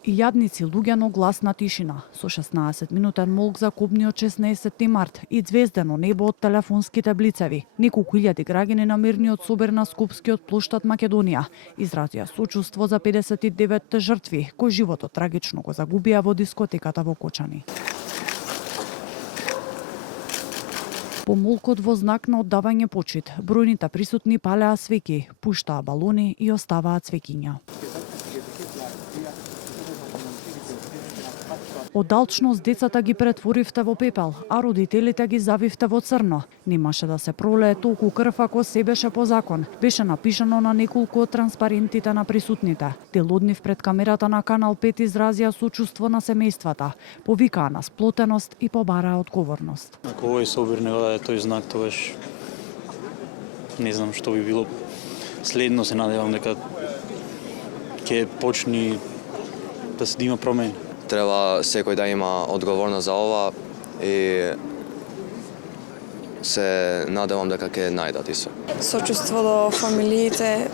И јадници луѓе, но гласна тишина. Со 16-минутен молк за кобниот 16 март и звездено небо од телефонските блицеви. Неколку илјади граѓани на мирниот собер на Скопскиот плоштад Македонија изразија сочувство за 59 жртви кои животот трагично го загубија во дискотеката во Кочани. По молкот во знак на оддавање почит, бројните присутни палеа свеќи, пуштаа балони и оставаа цвеќиња. Од алчност децата ги претворивте во пепел, а родителите ги завивте во црно. Немаше да се пролее толку крв ако се беше по закон. Беше напишано на неколку од транспарентите на присутните. Дел од нив пред камерата на Канал 5 изразија сочувство на семејствата, повикаа на сплотеност и побараа одговорност. Ако овој собир не даде тој знак, тогаш не знам што би било. Следно се надевам дека ќе почни да се има промени. Треба секој да има одговорност за ова и се надевам дека ќе најдат и се. Сочувство до фамилиите,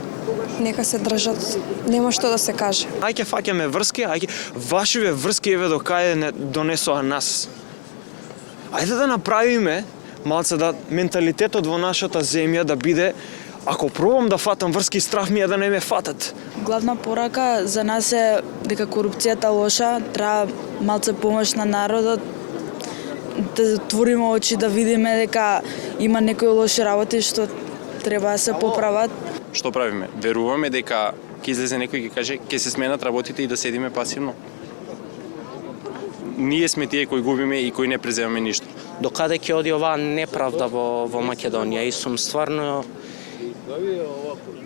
нека се држат, нема што да се каже. Ајде фаќаме врски, ајде вашиве врски еве до каде не донесоа нас. Ајде да направиме малце да менталитетот во нашата земја да биде ако пробам да фатам врски, страх ми е да не ме фатат. Главна порака за нас е дека корупцијата лоша, треба малце помош на народот, да отвориме очи, да видиме дека има некои лоши работи што треба да се поправат. Што правиме? Веруваме дека ќе излезе некој и ќе каже ќе се сменат работите и да седиме пасивно. Ние сме тие кои губиме и кои не преземаме ништо. Докаде ќе оди оваа неправда во Македонија и сум стварно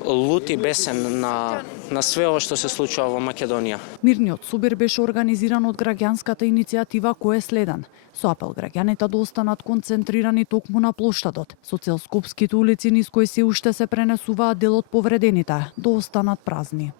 лут и бесен на све ова што се случува во Македонија. Мирниот собир беше организиран од граѓанската иницијатива кој е следен. Со апел граѓаните да останат концентрирани токму на плоштадот, со цел скопските улици низ кои се уште се пренесуваат дел од повредените да останат празни.